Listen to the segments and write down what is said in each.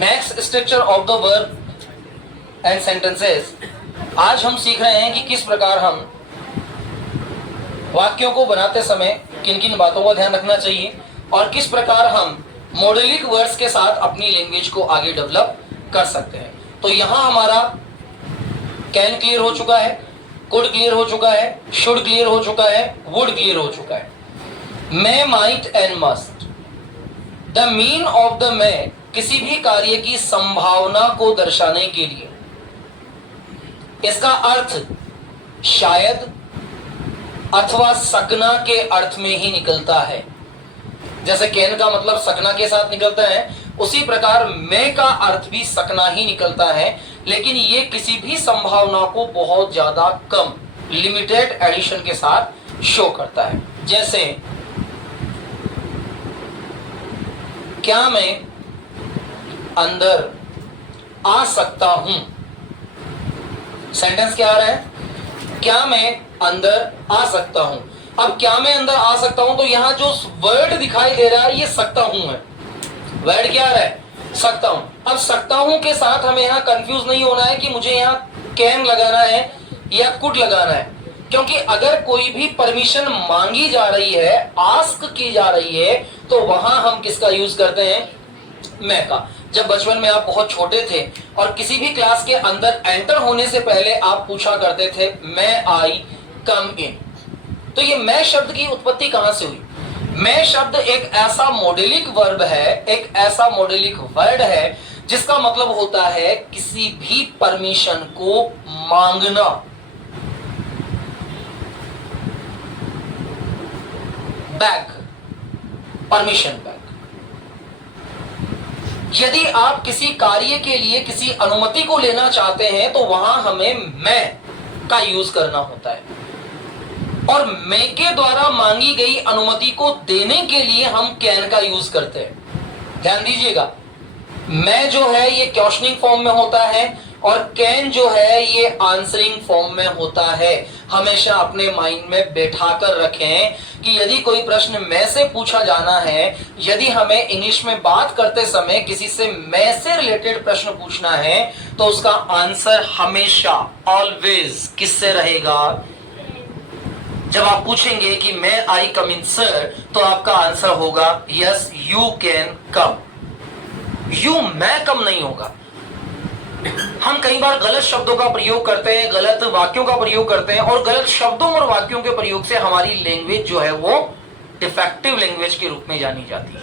Next structure of the verb and sentences. आज हम सीख रहे हैं कि किस प्रकार हम वाक्यों को बनाते समय किन किन बातों का ध्यान रखना चाहिए और किस प्रकार हम मॉडलिक वर्ड्स के साथ अपनी लैंग्वेज को आगे डेवलप कर सकते हैं। तो यहां हमारा कैन क्लियर हो चुका है, कुड क्लियर हो चुका है, शुड क्लियर हो चुका है, वुड क्लियर हो चुका है। May, might and must. The mean of the may किसी भी कार्य की संभावना को दर्शाने के लिए इसका अर्थ शायद अथवा सकना के अर्थ में ही निकलता है। जैसे कैन का मतलब सकना के साथ निकलता है, उसी प्रकार मे का अर्थ भी सकना ही निकलता है, लेकिन ये किसी भी संभावना को बहुत ज्यादा कम लिमिटेड एडिशन के साथ शो करता है। जैसे क्या मैं अंदर आ सकता हूं। सेंटेंस क्या आ रहा है? क्या मैं अंदर आ सकता हूं। अब क्या मैं अंदर आ सकता हूं, तो यहां जो वर्ड दिखाई दे रहा है ये सकता हूं है। वर्ड क्या आ रहा है? सकता हूं। अब सकता हूं के साथ हमें यहां कंफ्यूज नहीं होना है कि मुझे यहां कैन लगाना है या कुड लगाना है, क्योंकि अगर कोई भी परमिशन मांगी जा रही है, आस्क की जा रही है, तो वहां हम किसका यूज करते हैं? मैं का। जब बचपन में आप बहुत छोटे थे और किसी भी क्लास के अंदर एंटर होने से पहले आप पूछा करते थे मैं आई कम इन, तो ये मैं शब्द की उत्पत्ति कहां से हुई? मैं शब्द एक ऐसा मॉडलिक वर्ब है, एक ऐसा मॉडलिक वर्ड है जिसका मतलब होता है किसी भी परमिशन को मांगना। Back, permission back. यदि आप किसी कार्य के लिए किसी अनुमति को लेना चाहते हैं तो वहां हमें मैं का यूज करना होता है, और मैं के द्वारा मांगी गई अनुमति को देने के लिए हम कैन का यूज करते हैं। ध्यान दीजिएगा, मैं जो है ये क्वेश्चनिंग फॉर्म में होता है और कैन जो है ये आंसरिंग फॉर्म में होता है। हमेशा अपने माइंड में बैठा कर रखें कि यदि कोई प्रश्न मैं से पूछा जाना है, यदि हमें इंग्लिश में बात करते समय किसी से मैं से रिलेटेड प्रश्न पूछना है, तो उसका आंसर हमेशा ऑलवेज किससे रहेगा? जब आप पूछेंगे कि मैं आई कम इन सर, तो आपका आंसर होगा yes you can come. You मैं कम नहीं होगा। हम कई बार गलत शब्दों का प्रयोग करते हैं, गलत वाक्यों का प्रयोग करते हैं, और गलत शब्दों और वाक्यों के प्रयोग से हमारी लैंग्वेज जो है वो डिफेक्टिव लैंग्वेज के रूप में जानी जाती है।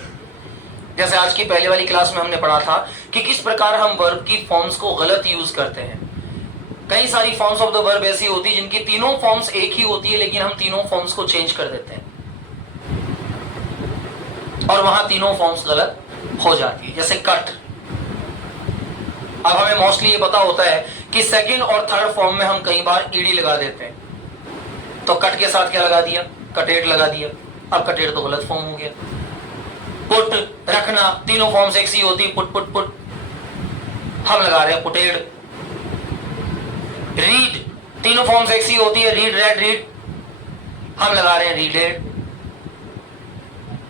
जैसे आज की पहले वाली क्लास में हमने पढ़ा था कि किस प्रकार हम वर्ब की फॉर्म्स को गलत यूज करते हैं। कई सारी फॉर्म्स ऑफ द वर्ब ऐसी होती है जिनकी तीनों फॉर्म्स एक ही होती है, लेकिन हम तीनों फॉर्म्स को चेंज कर देते हैं और वहां तीनों फॉर्म्स गलत हो जाती है। जैसे कट। अब हमें मोस्टली ये पता होता है कि सेकंड और थर्ड फॉर्म में हम कई बार ईडी लगा देते हैं, तो कट के साथ क्या लगा दिया? कटेड लगा दिया। अब कटेड तो गलत फॉर्म हो गया। पुट, रखना, तीनों फॉर्म्स एक सी होती है, पुट पुट पुट, हम लगा रहे हैं पुटेड। रीड, तीनों फॉर्म्स एक सी होती है, रीड, रेड, रीड, हम लगा रहे हैं रीडेड।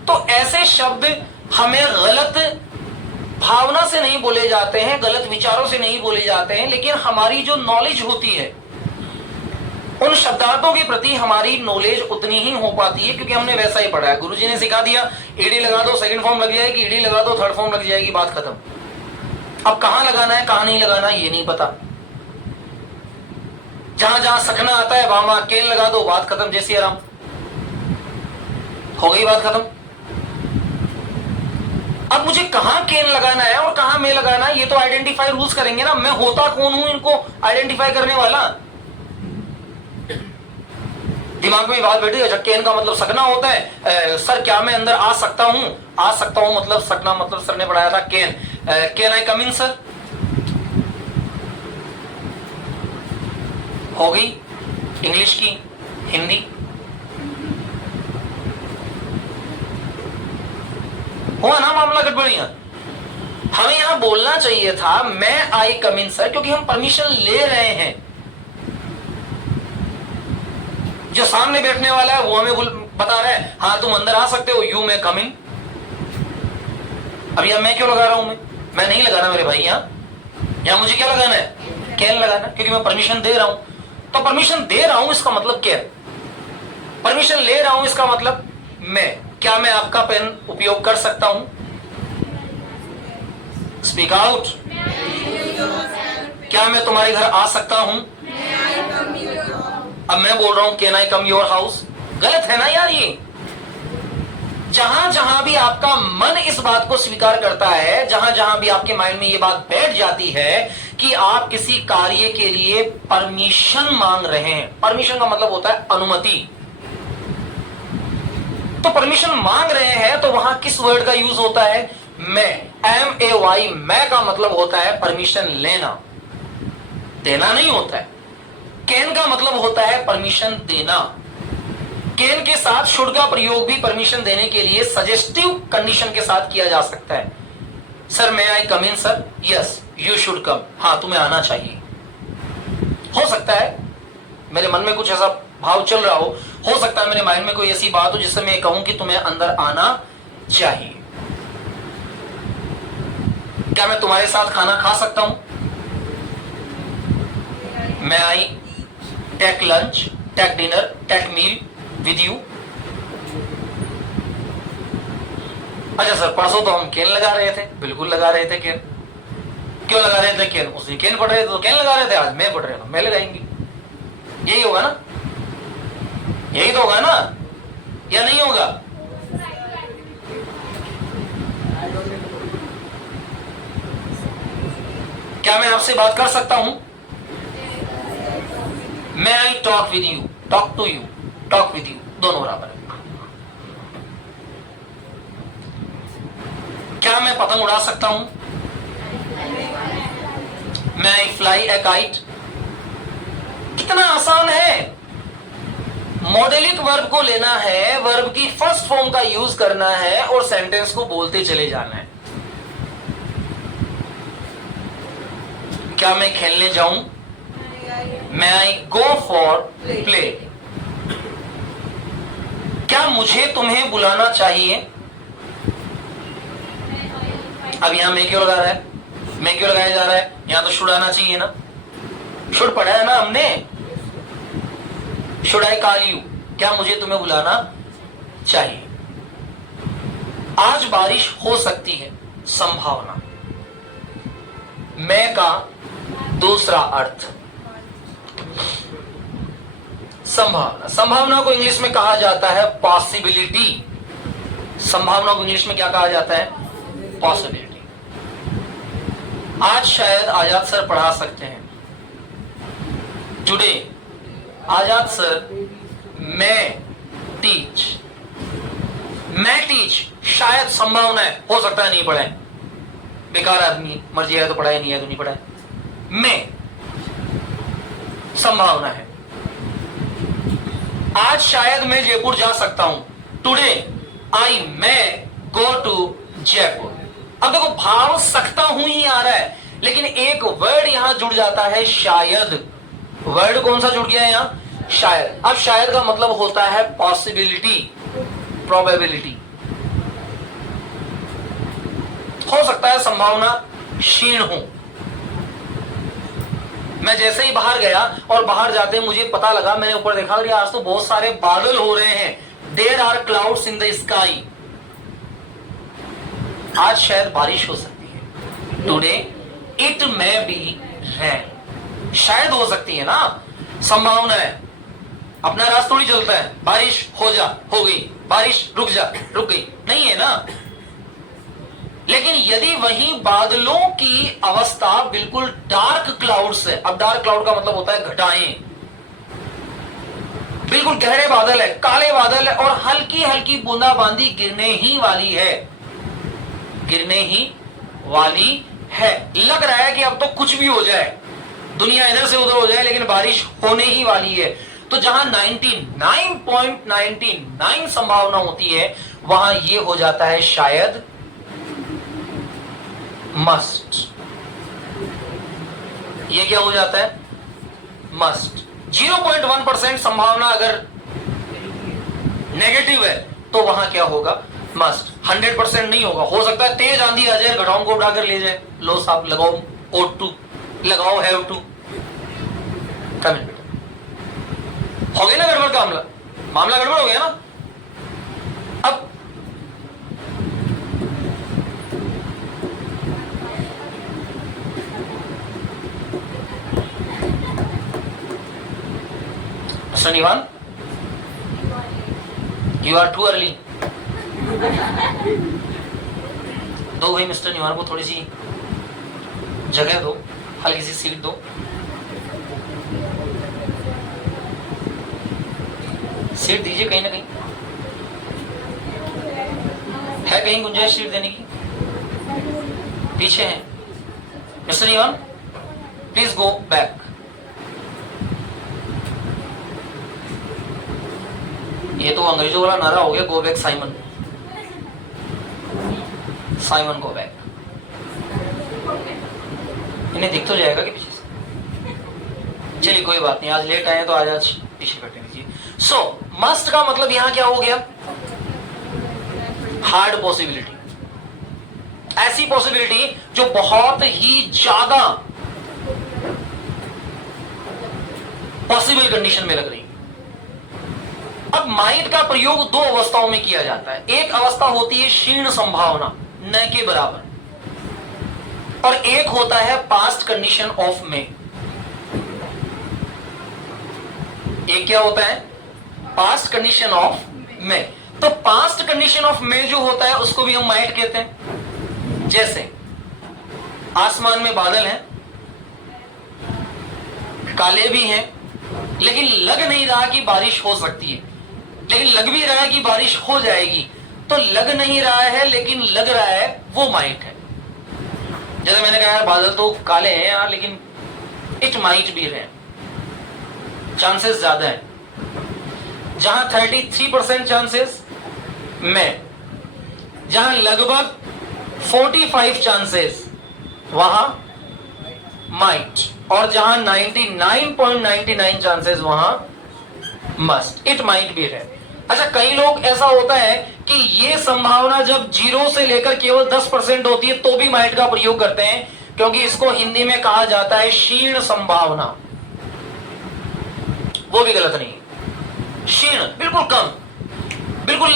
तो ऐसे शब्द हमें गलत भावना से नहीं बोले जाते हैं, गलत विचारों से नहीं बोले जाते हैं, लेकिन हमारी जो नॉलेज होती है उन शब्दार्थों के प्रति हमारी नॉलेज उतनी ही हो पाती है, क्योंकि हमने वैसा ही पढ़ा है। गुरुजी ने सिखा दिया ईडी लगा दो सेकंड फॉर्म लग जाएगी, ईडी लगा दो थर्ड फॉर्म लग जाएगी, बात खत्म। अब कहां लगाना है कहां नहीं लगाना ये नहीं पता। जहां जहां सकना आता है वहां वहां केन लगा दो, बात खत्म। जैसी आराम हो गई, बात खत्म। अब मुझे कहां केन लगाना है और कहां में लगाना है, ये तो आइडेंटिफाई रूल्स करेंगे ना। मैं होता कौन हूं इनको आइडेंटिफाई करने वाला। दिमाग में बात बैठी है, अच्छा केन का मतलब सकना होता है। सर क्या मैं अंदर आ सकता हूं? आ सकता हूं मतलब सकना, मतलब सर ने पढ़ाया था can. Can I come in sir? हो गई इंग्लिश की हिंदी। हुआ ना मामला गड़बड़ियां। हमें यहां बोलना चाहिए था मैं आई कम इन सर, क्योंकि हम परमिशन ले रहे हैं। जो सामने बैठने वाला है वो हमें बता रहा है हाँ तुम अंदर आ सकते हो, यू मे कम इन। अब यह मैं क्यों लगा रहा हूं? मैं नहीं लगाना मेरे भाई, यहां मुझे क्या लगाना है, कैन लगाना, क्योंकि मैं परमिशन दे रहा हूं। तो परमिशन दे रहा हूं इसका मतलब कैन, परमिशन ले रहा हूं इसका मतलब मैं। क्या मैं आपका पेन उपयोग कर सकता हूं? Speak out. क्या मैं तुम्हारे घर आ सकता हूं? अब मैं बोल रहा हूं can I come your house, गलत है ना यार ये। जहां जहां भी आपका मन इस बात को स्वीकार करता है, जहां जहां भी आपके माइंड में ये बात बैठ जाती है कि आप किसी कार्य के लिए परमिशन मांग रहे हैं, परमिशन का मतलब होता है अनुमति, तो परमिशन मांग रहे हैं, तो वहां किस वर्ड का यूज होता है? मैं, MAY, मैं का मतलब होता है परमिशन लेना, देना नहीं होता है। कैन का मतलब होता है परमिशन देना। कैन के साथ शुड का प्रयोग भी परमिशन देने के लिए सजेस्टिव कंडीशन के साथ किया जा सकता है। Sir may I come in sir? Yes you should come, हाँ तुम्हें आना चाहिए। हो सकता है मेरे मन में कुछ ऐसा भाव चल रहा हो सकता है मेरे माइंड में कोई ऐसी बात हो जिससे मैं कहूं कि तुम्हें अंदर आना चाहिए। क्या मैं तुम्हारे साथ खाना खा सकता हूं? मैं I take lunch, take dinner, take meal with you. अच्छा सर परसों तो हम कैन लगा रहे थे, बिल्कुल लगा रहे थे कैन। क्यों लगा रहे थे कैन? उस दिन कैन पढ़ रहे थे तो कैन लगा रहे थे, आज मैं पढ़ रहा हूं मैं लगाएंगे। यही होगा ना, यही तो होगा ना, या नहीं होगा? क्या मैं आपसे बात कर सकता हूं? मैं I talk with you, talk to you, talk with you, दोनों बराबर है। क्या मैं पतंग उड़ा सकता हूं? मैं आई फ्लाई ए काइट। कितना आसान है। मॉडलिक वर्ब को लेना है, वर्ब की फर्स्ट फॉर्म का यूज करना है और सेंटेंस को बोलते चले जाना है। क्या मैं खेलने जाऊं? मैं आई गो फॉर प्ले। क्या मुझे तुम्हें बुलाना चाहिए? अब यहां मैं क्यों लगा रहा है, मैं क्यों लगाया जा रहा है? यहां तो शुड आना चाहिए ना, शुड पढ़ा है ना हमने, शुड आई कॉल यू, क्या मुझे तुम्हें बुलाना चाहिए? आज बारिश हो सकती है, संभावना। मैं का दूसरा अर्थ संभावना। संभावना को इंग्लिश में कहा जाता है पॉसिबिलिटी। संभावना को इंग्लिश में क्या कहा जाता है? पॉसिबिलिटी। आज शायद आजाद सर पढ़ा सकते हैं। टुडे आजाद सर मैं टीच। मैं टीच, शायद संभावना है, हो सकता है नहीं पढ़ाए, बेकार आदमी, मर्जी है तो पढ़ाए, नहीं है तो नहीं पढ़ाए। मैं, संभावना है। आज शायद मैं जयपुर जा सकता हूं। टुडे आई मैं गो टू जयपुर। अब देखो भाव सकता हूं ही आ रहा है, लेकिन एक वर्ड यहां जुड़ जाता है शायद। वर्ड कौन सा जुड़ गया है यहां? शायद। अब शायद का मतलब होता है पॉसिबिलिटी, प्रोबेबिलिटी। हो सकता है संभावना क्षीण हो। मैं जैसे ही बाहर गया और बाहर जाते मुझे पता लगा, मैंने ऊपर देखा अरे आज तो बहुत सारे बादल हो रहे हैं, there are clouds in the sky. आज शायद बारिश हो सकती है। Today it may be rain. शायद हो सकती है ना, संभावना है। अपना रास्ता थोड़ी चलता है, बारिश हो जा, हो गई, बारिश रुक जा, रुक गई, नहीं है ना। लेकिन यदि वही बादलों की अवस्था बिल्कुल डार्क क्लाउड्स है, अब डार्क क्लाउड का मतलब होता है घटाएं, बिल्कुल गहरे बादल है, काले बादल है और हल्की हल्की बूंदाबांदी गिरने ही वाली है, गिरने ही वाली है। लग रहा है कि अब तो कुछ भी हो जाए, दुनिया इधर से उधर हो जाए, लेकिन बारिश होने ही वाली है। तो जहां 99.99 संभावना होती है, वहां यह हो जाता है शायद, मस्ट। ये क्या हो जाता है? मस्ट। 0.1% संभावना अगर नेगेटिव है तो वहां क्या होगा? मस्ट। 100% नहीं होगा, हो सकता है तेज आंधी आ जाए, घटाओं को उड़ाकर ले जाए। लो साहब लगाओ O2, लगाओ हैव टू, कमेंट हो गया ना गड़बड़ का मामला गड़बड़ हो गया ना। अब मिस्टर निवान, यू आर टू अर्ली। दो भाई मिस्टर निवान को थोड़ी सी जगह दो, हल्की सी सीट दो। सीट दीजिए, कहीं ना कहीं है, कहीं गुंजाइश सीट देने की? पीछे है। मिस्टर निवान प्लीज गो बैक। ये तो अंग्रेजों वाला नारा हो गया, go back Simon, Simon go back. इन्हें दिख तो जाएगा कि पीछे से? चलिए कोई बात नहीं, आज लेट आए तो आज पीछे बैठे दीजिए। सो मस्ट का मतलब यहां क्या हो गया? हार्ड पॉसिबिलिटी, ऐसी पॉसिबिलिटी जो बहुत ही ज्यादा पॉसिबल कंडीशन में लग रही। अब माइट का प्रयोग दो अवस्थाओं में किया जाता है। एक अवस्था होती है क्षीण संभावना, न के बराबर, और एक होता है पास्ट कंडीशन ऑफ में। एक क्या होता है? पास्ट कंडीशन ऑफ में। तो पास्ट कंडीशन ऑफ में जो होता है उसको भी हम माइट कहते हैं। जैसे आसमान में बादल हैं, काले भी हैं, लेकिन लग नहीं रहा कि बारिश हो सकती है, लेकिन लग भी रहा है कि बारिश हो जाएगी। तो लग नहीं रहा है लेकिन लग रहा है, वो माइट है। जैसे मैंने कहा यार बादल तो काले हैं यार, लेकिन इट माइट भी है, चांसेस ज्यादा है। जहां 33% चांसेस में, जहां लगभग 45 चांसेस वहां माइट, और जहां 99.99 चांसेस वहां मस्ट, इट माइट भी है। अच्छा, कई लोग ऐसा होता है कि ये संभावना जब 0 से लेकर केवल 10% होती है तो भी माइट का प्रयोग करते हैं, क्योंकि इसको हिंदी में कहा जाता है क्षीण संभावना। वो भी गलत नहीं, क्षीण बिल्कुल कम, बिल्कुल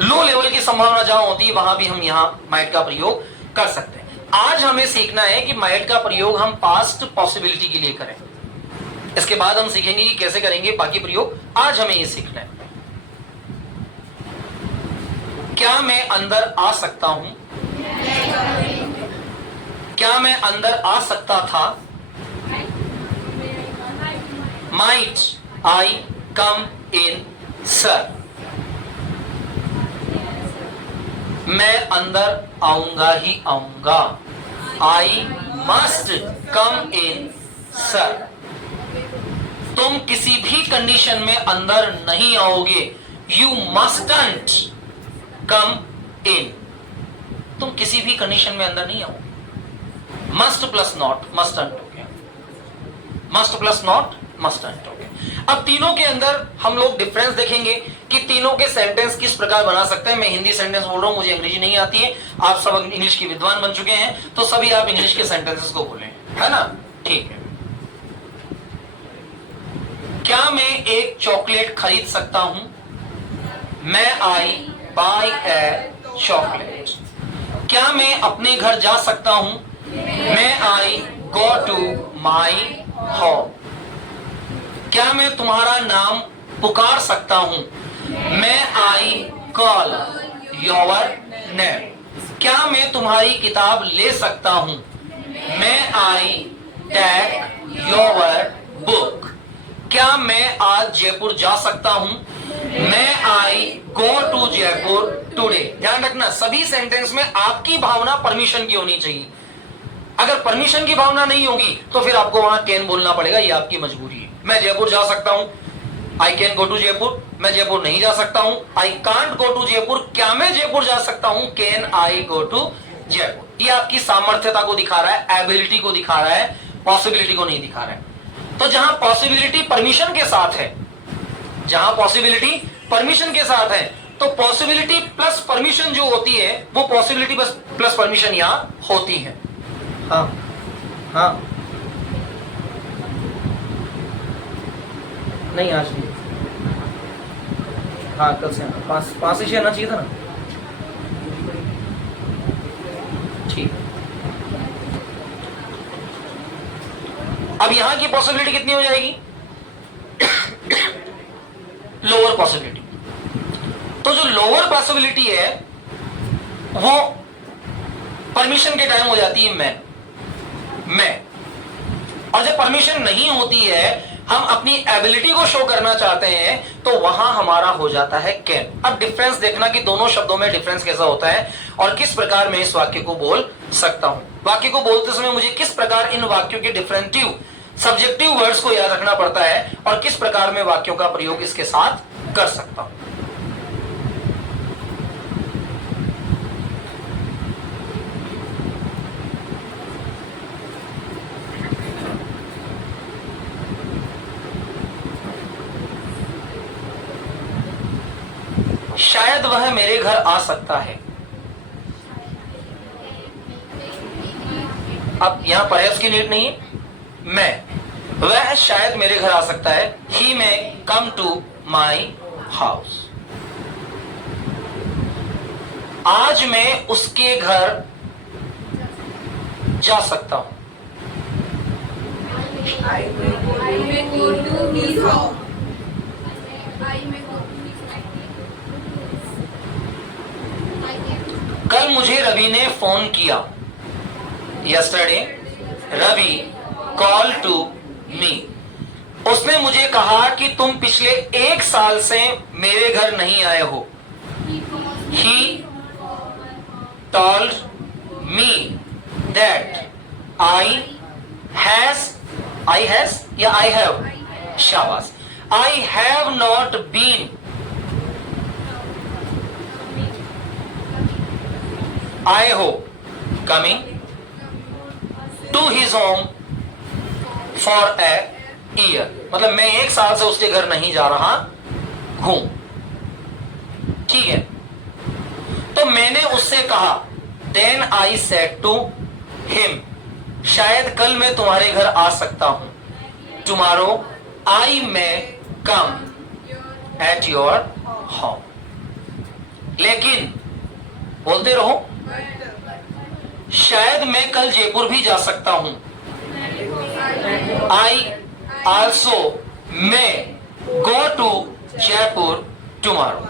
लो लेवल की संभावना जहां होती है वहां भी हम यहां माइट का प्रयोग कर सकते हैं। आज हमें सीखना है कि माइट का प्रयोग हम पास्ट पॉसिबिलिटी के लिए करें। इसके बाद हम सीखेंगे कि कैसे करेंगे बाकी प्रयोग। आज हमें यह सीखना है। क्या मैं अंदर आ सकता हूं? क्या मैं अंदर आ सकता था? Might I come in sir? मैं अंदर आऊंगा ही आऊंगा। I must come in sir. तुम किसी भी कंडीशन में अंदर नहीं आओगे। यू मस्टंट कम इन। तुम किसी भी कंडीशन में अंदर नहीं आओगे। मस्ट प्लस नॉट मस्टंट हो गया, मस्ट प्लस नॉट मस्टंट हो गया। अब तीनों के अंदर हम लोग डिफरेंस देखेंगे कि तीनों के सेंटेंस किस प्रकार बना सकते हैं। मैं हिंदी सेंटेंस बोल रहा हूं, मुझे अंग्रेजी नहीं आती है। आप सब इंग्लिश के विद्वान बन चुके हैं, तो सभी आप इंग्लिश के सेंटेंसेस को बोलें, है ना? ठीक है। क्या मैं एक चॉकलेट खरीद सकता हूं? मैं आई बाय ए चॉकलेट। क्या मैं अपने घर जा सकता हूं? मैं आई गो टू माई होम। क्या मैं तुम्हारा नाम पुकार सकता हूं? मैं आई कॉल योर नेम। क्या मैं तुम्हारी किताब ले सकता हूं? मैं आई टेक योर बुक। क्या मैं आज जयपुर जा सकता हूं? मैं आई गो टू जयपुर टुडे। ध्यान रखना, सभी सेंटेंस में आपकी भावना परमिशन की होनी चाहिए। अगर परमिशन की भावना नहीं होगी तो फिर आपको वहां कैन बोलना पड़ेगा, ये आपकी मजबूरी है। मैं जयपुर जा सकता हूं, I can go to Jaipur. मैं जयपुर नहीं जा सकता हूं, I can't go to Jaipur. क्या मैं जयपुर जा सकता हूं? Can I go to Jaipur. ये आपकी सामर्थ्यता को दिखा रहा है, एबिलिटी को दिखा रहा है, पॉसिबिलिटी को नहीं दिखा रहा है। तो जहां पॉसिबिलिटी परमिशन के साथ है, जहां पॉसिबिलिटी परमिशन के साथ है, तो पॉसिबिलिटी प्लस परमिशन जो होती है वो पॉसिबिलिटी बस प्लस परमिशन यहां होती है। हाँ हाँ नहीं आज नहीं, हाँ कल से आना, 5 से आना चाहिए था ना। ठीक, अब यहां की पॉसिबिलिटी कितनी हो जाएगी? Lower possibility. तो जो लोअर पॉसिबिलिटी है वो परमिशन के टाइम हो जाती है मैं। और जब परमिशन नहीं होती है, हम अपनी एबिलिटी को शो करना चाहते हैं, तो वहां हमारा हो जाता है कैन। अब डिफरेंस देखना कि दोनों शब्दों में डिफरेंस कैसा होता है और किस प्रकार मैं इस वाक्य को बोल सकता हूं। वाक्य को बोलते समय मुझे किस प्रकार इन वाक्यों के डिफरेंटिव सब्जेक्टिव वर्ड्स को याद रखना पड़ता है और किस प्रकार मैं वाक्यों का प्रयोग इसके साथ कर सकता हूं। शायद वह मेरे घर आ सकता है। अब यहां परहैप्स की नीड नहीं है, वह शायद मेरे घर आ सकता है। ही मे कम टू माई हाउस। आज मैं उसके घर जा सकता हूं। कल मुझे रवि ने फोन किया। Yesterday Ravi call to me. उसने मुझे कहा कि तुम पिछले 1 साल से मेरे घर नहीं आए हो। He told me that I have शाबाश, I have not been I हो coming to his home for a year। मतलब मैं 1 साल से उसके घर नहीं जा रहा हूं। ठीक है, तो मैंने उससे कहा then I said to him, शायद कल मैं तुम्हारे घर आ सकता हूं। tomorrow I may come at your home। लेकिन बोलते रहो, शायद मैं कल जयपुर भी जा सकता हूं। I also may go to Jaipur tomorrow।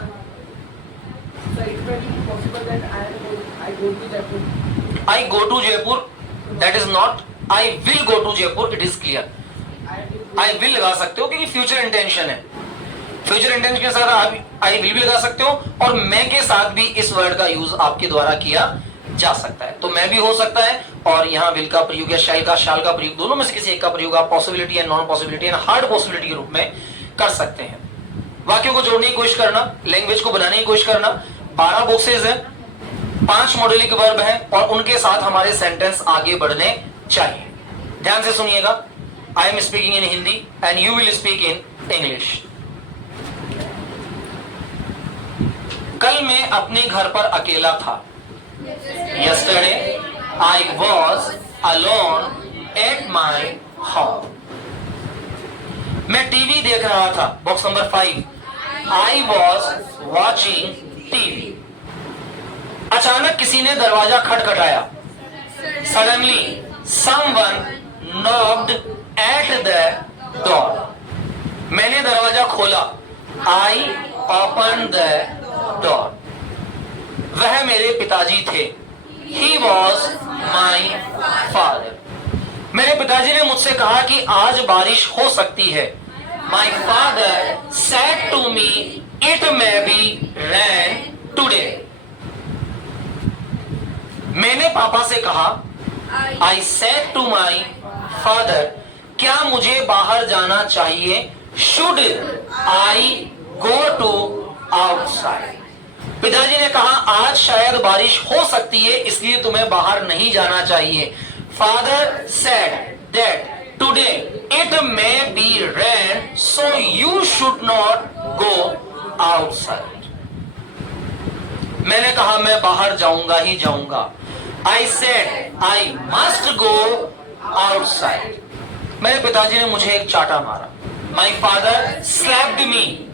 I go to Jaipur, that is not I will go to Jaipur, it is clear। I will लगा सकते हो क्योंकि फ्यूचर इंटेंशन है। फ्यूचर इंटेंशन के साथ आप I will भी लगा सकते हो और मैं के साथ भी इस वर्ड का यूज आपके द्वारा किया जा सकता है। तो मैं भी हो सकता है और यहाँ विल का प्रयोग या शाल का प्रयोग, दोनों में से किसी एक का प्रयोग आप पॉसिबिलिटी या नॉन पॉसिबिलिटी या हार्ड पॉसिबिलिटी के रूप में कर सकते हैं। वाक्यों को जोड़ने की कोशिश करना, लैंग्वेज को बनाने की कोशिश करना। 12 बॉक्सेस है, 5 मॉडलिक वर्ब है और उनके साथ हमारे सेंटेंस आगे बढ़ने चाहिए। ध्यान से सुनिएगा। I am speaking in Hindi and you will speak in English. कल मैं अपने घर पर अकेला था। Yesterday I was alone at my home। मैं टीवी देख रहा था। Box number 5, I was watching TV। अचानक किसी ने दरवाजा खटखटाया। Suddenly someone knocked at the door। मैंने दरवाजा खोला। I opened the door। वह मेरे पिताजी थे। He was my father। मेरे पिताजी ने मुझसे कहा कि आज बारिश हो सकती है। My father said to me it may be rain today। मैंने पापा से कहा I said to my father, क्या मुझे बाहर जाना चाहिए? Should I go to outside? पिताजी ने कहा आज शायद बारिश हो सकती है इसलिए तुम्हें बाहर नहीं जाना चाहिए। Father said that today it may be rain so you should not go outside. मैंने कहा मैं बाहर जाऊंगा ही जाऊंगा। I said I must go outside. मेरे पिताजी ने मुझे एक चाटा मारा। My father slapped me.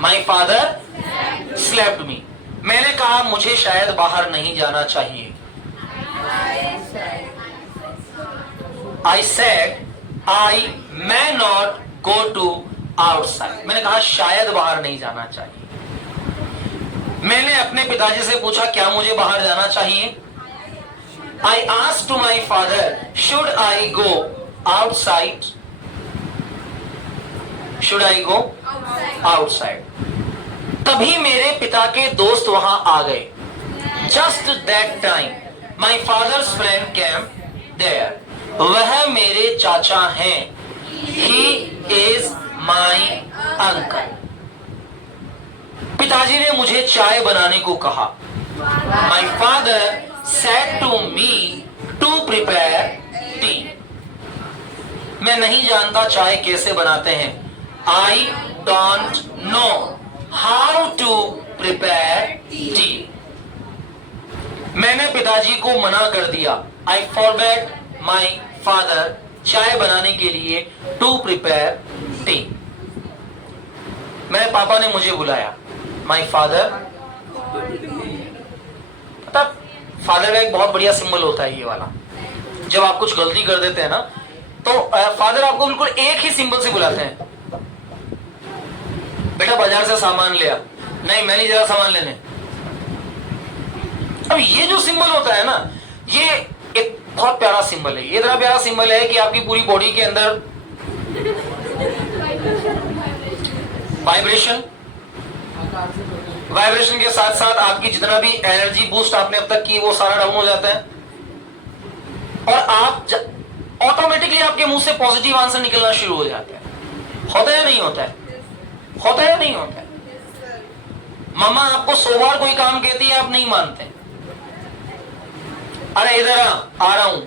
My father slapped मी। मैंने कहा मुझे शायद बाहर नहीं जाना चाहिए। I said I may not go to outside। मैंने कहा शायद बाहर नहीं जाना चाहिए। मैंने अपने पिताजी से पूछा क्या मुझे बाहर जाना चाहिए? I asked to my father, should I go outside? Should I go outside? तभी मेरे पिता के दोस्त वहां आ गए। Just that time, my father's friend came there। वह मेरे चाचा हैं। He is my uncle। पिताजी ने मुझे चाय बनाने को कहा। My father said to me to prepare tea। मैं नहीं जानता चाय कैसे बनाते हैं। I don't know how to prepare tea। मैंने पिताजी को मना कर दिया। I forbade my father चाय बनाने के लिए टू प्रिपेयर टी। मेरे पापा ने मुझे बुलाया। माई फादर, मतलब फादर का एक बहुत बढ़िया सिंबल होता है ये वाला। जब आप कुछ गलती कर देते हैं ना तो फादर आपको बिल्कुल एक ही सिंबल से बुलाते हैं। बेटा बाजार से सामान ले आ। नहीं मैं नहीं जा रहा सामान लेने। अब ये जो सिंबल होता है ना, ये एक बहुत प्यारा सिंबल है। ये इतना प्यारा सिंबल है कि आपकी पूरी बॉडी के अंदर वाइब्रेशन के साथ साथ आपकी जितना भी एनर्जी बूस्ट आपने अब तक की वो सारा डाउन हो जाता है। और आप ऑटोमेटिकली आपके मुंह से पॉजिटिव आंसर निकलना शुरू हो जाता है। होता है नहीं होता है? होता है नहीं होता है? मम्मा आपको 100 बार कोई काम कहती है, आप नहीं मानते। अरे इधर आ रहा हूं।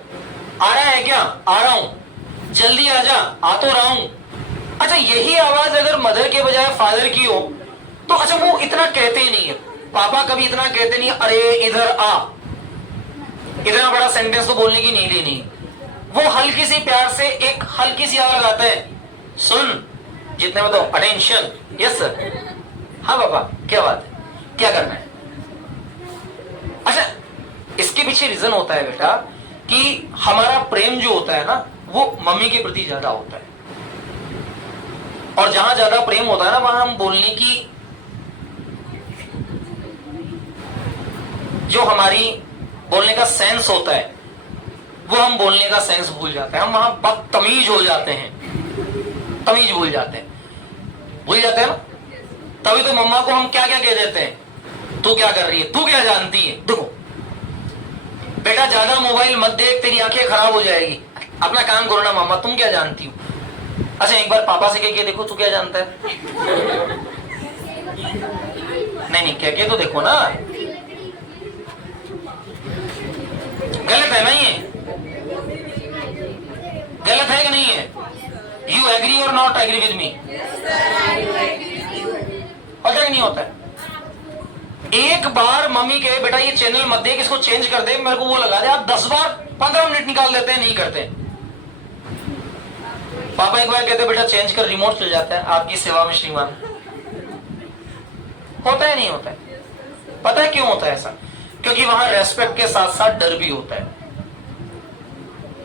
आ रहा है क्या? आ रहा हूं। जल्दी आ जा। आ तो रहा हूं। अच्छा यही आवाज अगर मदर के बजाय फादर की हो तो अच्छा वो इतना कहते ही नहीं है। पापा कभी इतना कहते नहीं अरे इधर आ। इतना बड़ा सेंटेंस तो बोलने की नीड ही नहीं। वो हल्की सी प्यार से एक हल्की सी आवाज आता है, सुन। जितने में तो अटेंशन। Yes sir. हाँ पापा क्या बात है, क्या करना है? अच्छा इसके पीछे रीजन होता है बेटा कि हमारा प्रेम जो होता है ना वो मम्मी के प्रति ज्यादा होता है। और जहां ज्यादा प्रेम होता है ना वहां हम बोलने की जो हमारी बोलने का सेंस होता है वो हम बोलने का सेंस भूल जाते हैं। हम वहां बदतमीज हो जाते हैं। तमीज भूल जाते हैं। भूल जाते हैं ना। तभी तो मम्मा को हम क्या क्या कह देते हैं, तू क्या कर रही है, तू क्या जानती है। देखो बेटा ज्यादा मोबाइल मत देख, तेरी आंखें खराब हो जाएगी। अपना काम करो ना मम्मा, तुम क्या जानती हो। अच्छा एक बार पापा से कह के देखो तू क्या जानता है। नहीं कह के तो देखो ना। गलत है ना ये? गलत है कि नहीं है? यू एग्री और नॉट एग्री विद मी? होता कि नहीं होता है? एक बार मम्मी कहे बेटा ये चैनल मत देख, इसको चेंज कर दे, मेरे को वो लगा दे। आप 10 बार 15 मिनट निकाल देते हैं, नहीं करते। पापा एक बार कहते बेटा चेंज कर, रिमोट चल जाता है। आपकी सेवा में श्रीमान। होता है नहीं होता है? पता है क्यों होता है ऐसा? क्योंकि वहां रेस्पेक्ट के साथ साथ डर भी होता है।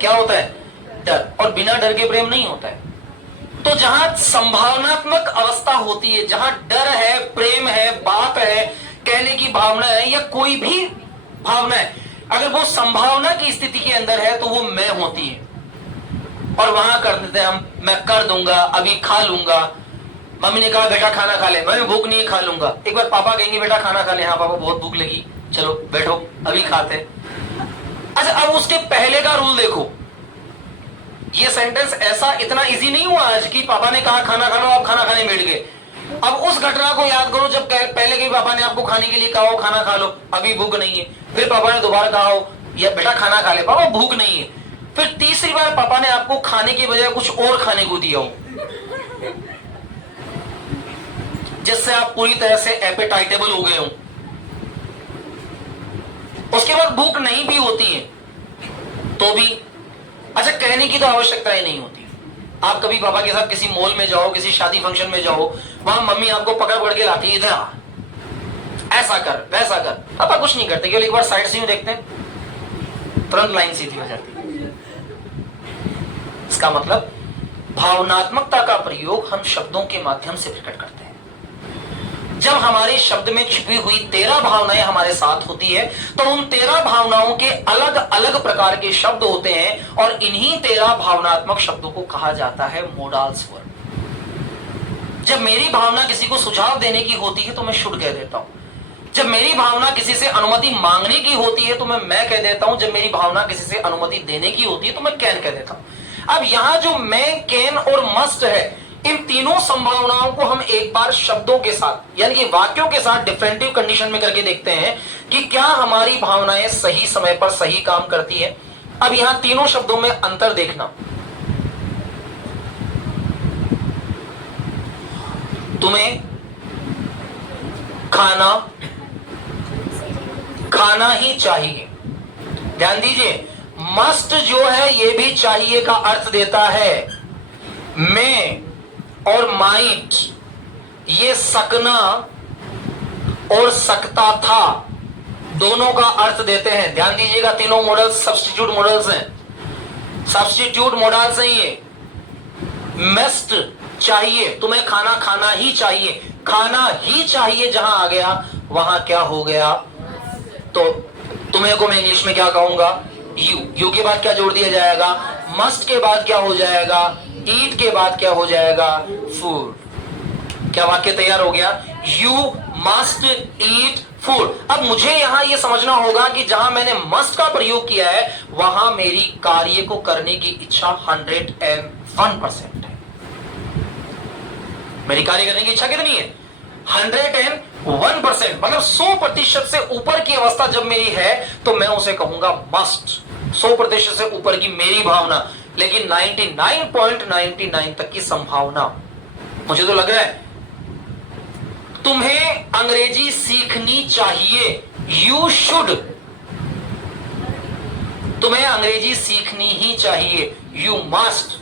क्या होता है? डर। और बिना डर के प्रेम नहीं होता है। तो जहां संभावनात्मक अवस्था होती है, जहां डर है, प्रेम है, बात है, कहने की भावना है या कोई भी भावना है, अगर वो संभावना की स्थिति के अंदर है तो वो मैं होती है। और वहां कर देते हैं हम, मैं कर दूंगा, अभी खा लूंगा। मम्मी ने कहा बेटा खाना खा ले, मैं भूख नहीं खा लूंगा। एक बार पापा कहेंगे बेटा खाना खा ले, हाँ पापा बहुत भूख लगी, चलो बैठो अभी खाते। अच्छा अब उसके पहले का रूल देखो। ये सेंटेंस ऐसा इतना इजी नहीं हुआ आज कि पापा ने कहा खाना खा लो, आप खाना खाने बैठ गए। अब उस घटना को याद करो जब पहले के पापा ने आपको खाने के लिए कहा हो खाना खा लो, अभी भूख नहीं है। फिर पापा ने दोबारा कहा हो या बेटा खाना खा ले, पापा भूख नहीं है। फिर तीसरी बार पापा ने आपको खाने की बजाय कुछ और खाने को दिया हो, जिससे आप पूरी तरह से एपेटाइटेबल हो गए हो। उसके बाद भूख नहीं भी होती है तो भी अच्छा कहने की तो आवश्यकता ही नहीं होती। आप कभी पापा के साथ किसी मॉल में जाओ, किसी शादी फंक्शन में जाओ, वहां मम्मी आपको पकड़ पकड़ के लाती है, इधर आ, ऐसा कर वैसा कर, पापा कुछ नहीं करते, केवल एक बार साइड से देखते हैं, तुरंत लाइन सीधी हो जाती है। इसका मतलब भावनात्मकता का प्रयोग हम शब्दों के माध्यम से प्रकट करते हैं। जब हमारे शब्द में छिपी हुई 13 भावनाएं हमारे साथ होती है तो उन 13 भावनाओं के अलग अलग प्रकार के शब्द होते हैं और इन्हीं 13 भावनात्मक शब्दों को कहा जाता है मोडाल स्वर। जब मेरी भावना किसी को सुझाव देने की होती है तो मैं शुड कह देता हूं। जब मेरी भावना किसी से अनुमति मांगने की होती है तो मैं कह देता हूं। जब मेरी भावना किसी से अनुमति देने की होती है तो मैं कैन कह देता हूं। अब यहां जो मैं, कैन और मस्ट है, इन तीनों संभावनाओं को हम एक बार शब्दों के साथ यानी कि वाक्यों के साथ डिफरेंटिव कंडीशन में करके देखते हैं कि क्या हमारी भावनाएं सही समय पर सही काम करती है। अब यहां तीनों शब्दों में अंतर देखना। तुम्हें खाना ही चाहिए। ध्यान दीजिए, मस्ट जो है यह भी चाहिए का अर्थ देता है। मैं और माइट ये सकना और सकता था दोनों का अर्थ देते हैं। ध्यान दीजिएगा, तीनों मॉडल्स सब्स्टिट्यूट मॉडल्स हैं। सब्स्टिट्यूट मॉडल्स हैं ये। मस्ट चाहिए, तुम्हें खाना ही चाहिए, खाना ही चाहिए जहां आ गया वहां क्या हो गया, तो तुम्हें को मैं इंग्लिश में क्या कहूंगा, यू के बाद क्या जोड़ दिया जाएगा, मस्ट के बाद क्या हो जाएगा, ईट के बाद क्या हो जाएगा, फूड। क्या वाक्य तैयार हो गया, यू मस्ट ईट फूड। अब मुझे यहां यह समझना होगा कि जहां मैंने मस्ट का प्रयोग किया है वहां मेरी कार्य को करने की इच्छा 101% है। मेरी कार्य करने की इच्छा कितनी है, 101%, मतलब 100% से ऊपर की अवस्था जब मेरी है तो मैं उसे कहूंगा मस्ट। 100% से ऊपर की मेरी भावना, लेकिन 99.99 तक की संभावना। मुझे तो लग रहा है तुम्हें अंग्रेजी सीखनी चाहिए, यू शुड। तुम्हें अंग्रेजी सीखनी ही चाहिए, यू मस्ट।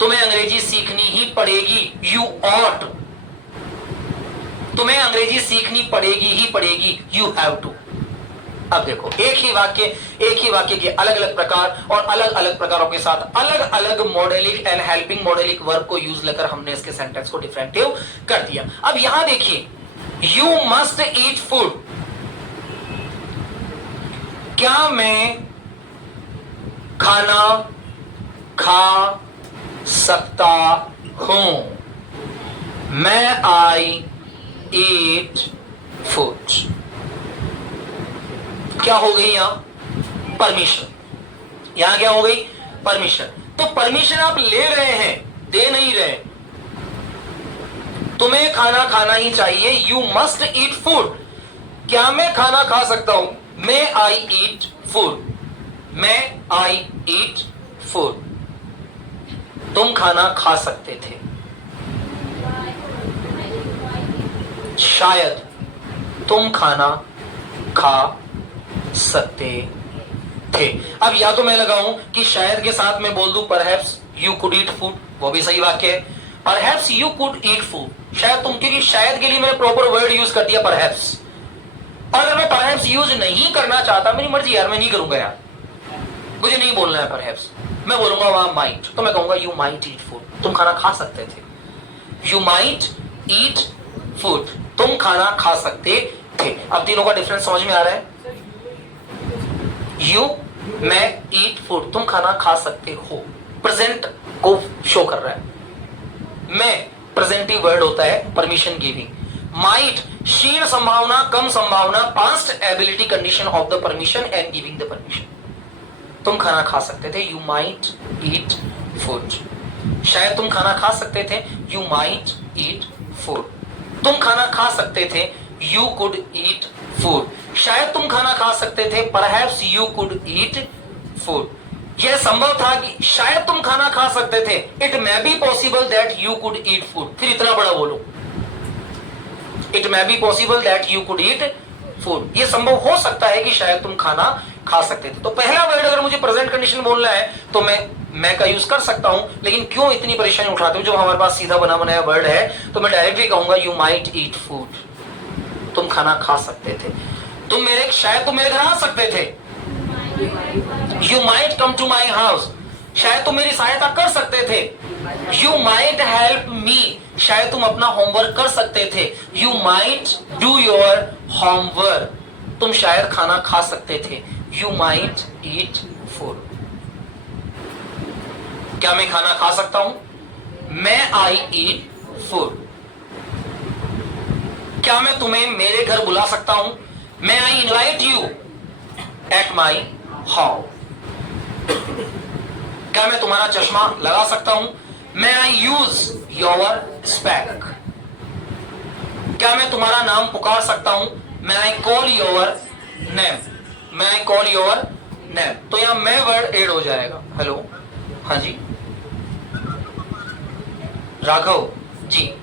तुम्हें अंग्रेजी सीखनी ही पड़ेगी, यू ऑट। तुम्हें अंग्रेजी सीखनी पड़ेगी, यू हैव टू। अब देखो, एक ही वाक्य के अलग अलग प्रकार और अलग अलग प्रकारों के साथ अलग अलग मॉडलिक एंड हेल्पिंग मॉडलिक वर्ब को यूज लेकर हमने इसके सेंटेंस को डिफरेंटिव कर दिया। अब यहां देखिए, यू मस्ट ईट फूड। क्या मैं खाना खा सकता हूं, मैं आई ईट फूड। क्या हो गई यहां, परमिशन। यहां क्या हो गई, परमिशन। तो परमिशन आप ले रहे हैं, दे नहीं रहे। तुम्हें खाना ही चाहिए, यू मस्ट ईट फूड। क्या मैं खाना खा सकता हूं, मे आई ईट फूड, मे आई ईट फूड। तुम खाना खा सकते थे, शायद तुम खाना खा सकते थे। अब या तो मैं लगाऊं कि शायद के साथ मैं बोल दूं perhaps you could eat food, वो भी सही वाक्य है। Perhaps you could eat food, शायद तुम, क्योंकि शायद के लिए मैंने प्रॉपर वर्ड यूज कर दिया परहैप्स। और अगर मैं परहैप्स यूज नहीं करना चाहता, मेरी मर्जी यार, मैं नहीं करूंगा यार, मुझे नहीं बोलना है परहैप्स, मैं बोलूंगा वहां माइट, तो मैं कहूंगा यू माइट ईट फूड। तुम खाना खा सकते थे, यू माइट ईट फूड, तुम खाना खा सकते थे। अब तीनों का डिफरेंस समझ में आ रहा है। यू, मैं, ईट फूड, तुम खाना खा सकते हो, प्रेजेंट को शो कर रहा है। मैं प्रेजेंटिव वर्ड होता है, परमिशन गिविंग। माइट क्षीण संभावना, कम संभावना, past ability condition of the permission and giving the permission. तुम खाना खा सकते थे, यू माइट ईट फूड। शायद तुम खाना खा सकते थे, यू माइट ईट फूड। तुम खाना खा सकते थे, यू कुड ईट फूड। शायद तुम खाना खा सकते थे, perhaps you could eat food. यह संभव था कि शायद तुम खाना खा सकते थे, it may be possible that you could eat food. फिर इतना बड़ा बोलो, it may be possible that you could eat food. ये संभव हो सकता है कि शायद तुम खाना खा सकते थे। तो पहला वर्ड अगर मुझे प्रेजेंट कंडीशन बोलना है तो मैं का यूज कर सकता हूं, लेकिन क्यों इतनी परेशानी उठाते हो? जब हमारे पास सीधा बना बनाया वर्ड है तो मैं डायरेक्टली कहूंगा यू माइट ईट फूड। तुम खाना खा सकते थे। शायद तुम मेरे घर आ सकते थे। You might come to my house. शायद तुम मेरी सहायता कर सकते थे। You might help me. शायद तुम अपना होमवर्क कर सकते थे। You might do your homework. तुम शायद खाना खा सकते थे। You might eat food. क्या मैं खाना खा सकता हूं? मैं आई ईट फूड। क्या मैं तुम्हें मेरे घर बुला सकता हूं? मैं I invite you at my house. क्या मैं तुम्हारा चश्मा लगा सकता हूं? मैं आई यूज योर स्पेक। क्या मैं तुम्हारा नाम पुकार सकता हूं? मैं आई कॉल योर नेम। मैं आई कॉल योर नेम। तो यहां मैं वर्ड एड हो जाएगा। हेलो, हाँ जी, राघव जी,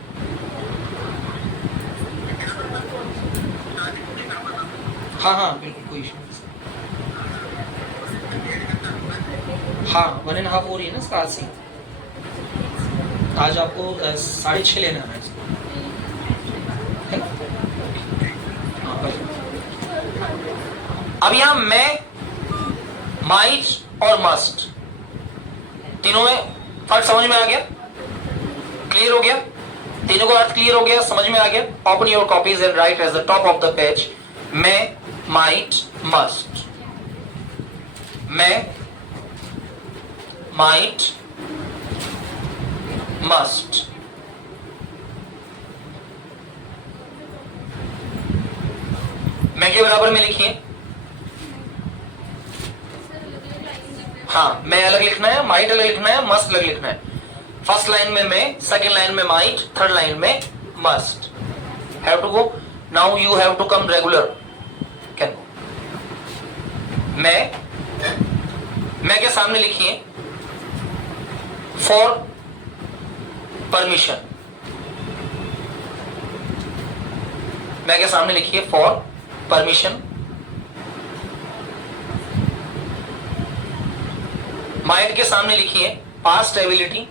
हाँ बिल्कुल, कोई इशू नहीं। हाँ 1.5 हो रही है ना इसका आज से। आज आपको 6:30 लेना है ना? हाँ, अब यहां मैं, माइट और मस्ट, तीनों में फर्क समझ में आ गया? क्लियर हो गया? तीनों का अर्थ क्लियर हो गया, समझ में आ गया? Open your copies and right at the top of the page मैं, माइट, मस्ट। मैं, माइट, मस्ट। मैं के बराबर में लिखिए। हाँ, मैं अलग लिखना है, माइट अलग लिखना है, मस्ट अलग लिखना है। फर्स्ट लाइन में मैं, सेकेंड लाइन में माइट, थर्ड लाइन में must. Have to go. Now you have to come regular. Can go. मैं के सामने लिखिए फॉर परमिशन। मैं के सामने लिखिए फॉर परमिशन। माइट के सामने लिखिए past ability.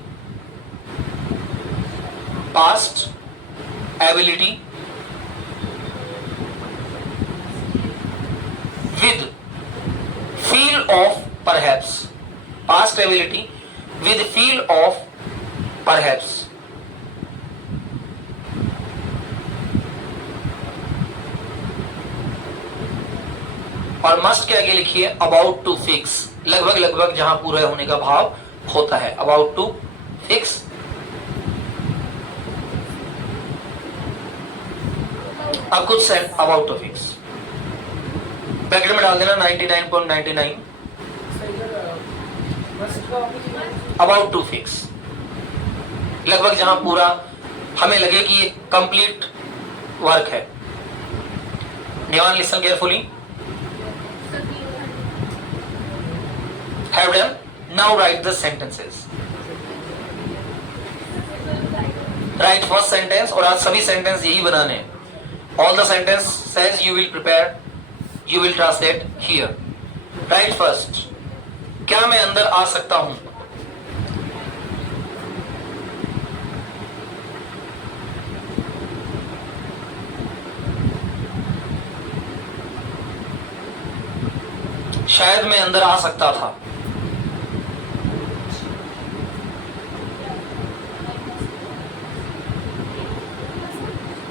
Past ability with feel of perhaps. Past ability with feel of perhaps। और must के आगे लिखिए about to fix। लगभग लगभग जहां पूरा होने का भाव होता है। about to fix। अब कुछ sent about to fix bracket में डाल देना 99.99 अबाउट टू फिक्स। लगभग जहां पूरा हमें लगे कि ये कंप्लीट वर्क है। निवान listen carefully. Have done. Now write the sentences. Write first sentence. और आज सभी सेंटेंस यही बनाने हैं। All the sentences you will prepare, you will translate here. Write first. क्या मैं अंदर आ सकता हूं? शायद मैं अंदर आ सकता था।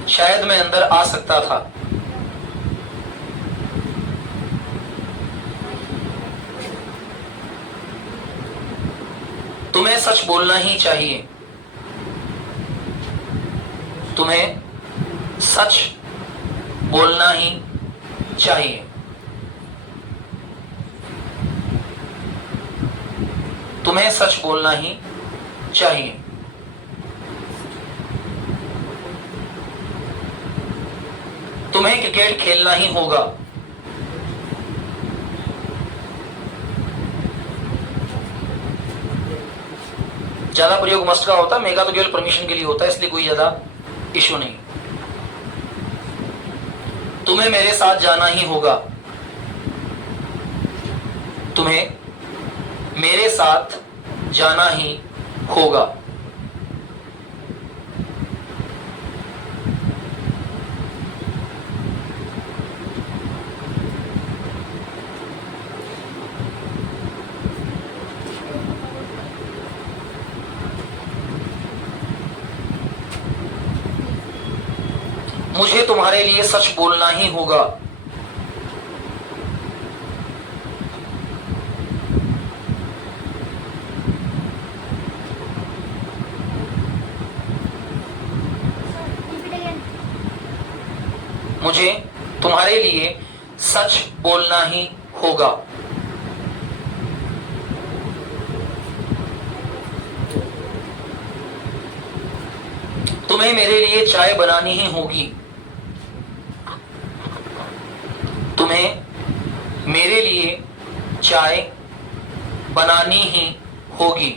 शायद मैं अंदर आ सकता था। तुम्हें सच बोलना ही चाहिए। तुम्हें सच बोलना ही चाहिए। तुम्हें सच बोलना ही चाहिए। तुम्हें क्रिकेट खेलना ही होगा। ज्यादा प्रयोग मस्ट का होता है, मेगा तो केवल परमिशन के लिए होता है, इसलिए कोई ज्यादा इश्यू नहीं। तुम्हें मेरे साथ जाना ही होगा। तुम्हें मेरे साथ जाना ही होगा। मुझे तुम्हारे लिए सच बोलना ही होगा। मुझे तुम्हारे लिए सच बोलना ही होगा। तुम्हें मेरे लिए चाय बनानी ही होगी। तुम्हें मेरे लिए चाय बनानी ही होगी।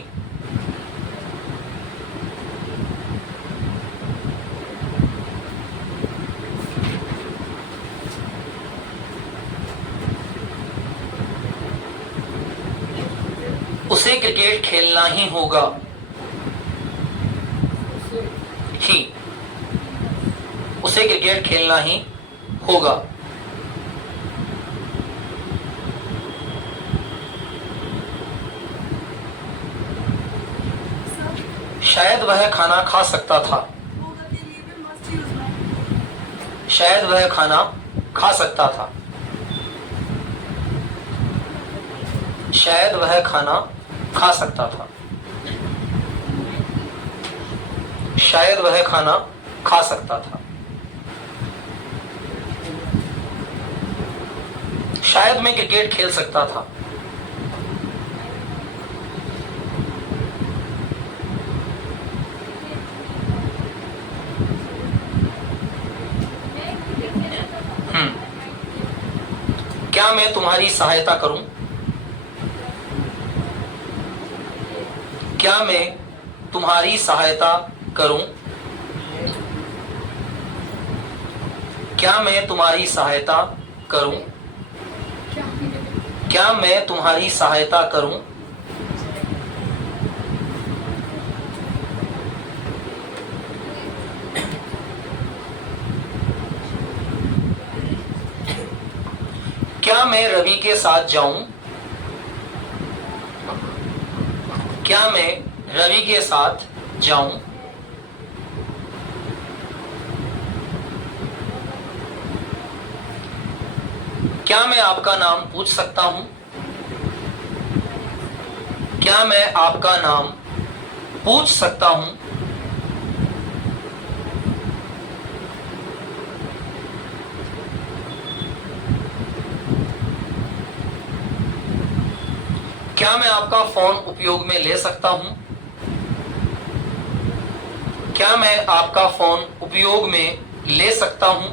उसे क्रिकेट खेलना ही होगा। ही उसे क्रिकेट खेलना ही होगा। शायद वह खाना खा सकता था। शायद वह खाना खा सकता था। शायद वह खाना खा सकता था। शायद वह खाना खा सकता था। शायद मैं क्रिकेट खेल सकता था। क्या मैं तुम्हारी सहायता करूं? क्या मैं तुम्हारी सहायता करूं? क्या मैं तुम्हारी सहायता करूं? क्या मैं तुम्हारी सहायता करूं? क्या मैं रवि के साथ जाऊं? क्या मैं रवि के साथ जाऊं? क्या मैं आपका नाम पूछ सकता हूं? क्या मैं आपका नाम पूछ सकता हूं? क्या मैं आपका फोन उपयोग में ले सकता हूं? क्या मैं आपका फोन उपयोग में ले सकता हूं?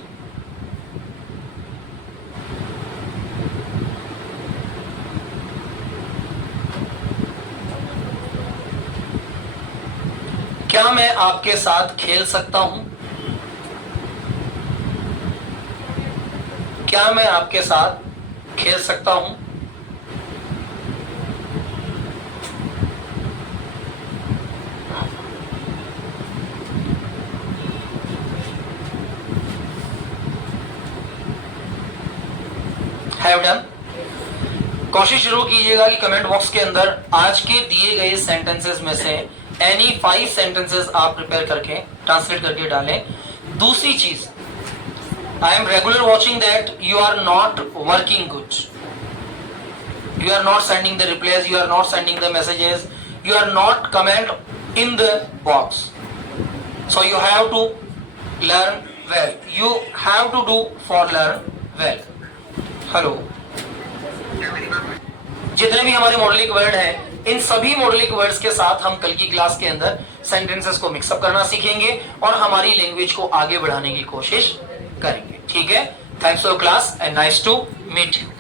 क्या मैं आपके साथ खेल सकता हूं? क्या मैं आपके साथ खेल सकता हूं? Have done. कोशिश जरूर कीजिएगा कि कमेंट बॉक्स के अंदर आज के दिए गए सेंटेंसेस में से एनी 5 सेंटेंसेस आप प्रिपेयर करके ट्रांसलेट करके डालें। दूसरी चीज, I am regular watching that you are not working good, you are not sending the replies, you are not sending the messages, you are not comment in the box. So you have to learn well, you have to do for learn well. Hello, जितने भी हमारे modelling word हैं, इन सभी modelling words के साथ हम कल की क्लास के अंदर सेंटेंसेस को मिक्सअप करना सीखेंगे और हमारी लैंग्वेज को आगे बढ़ाने की कोशिश करेंगे। ठीक है, thanks for class and nice to meet you.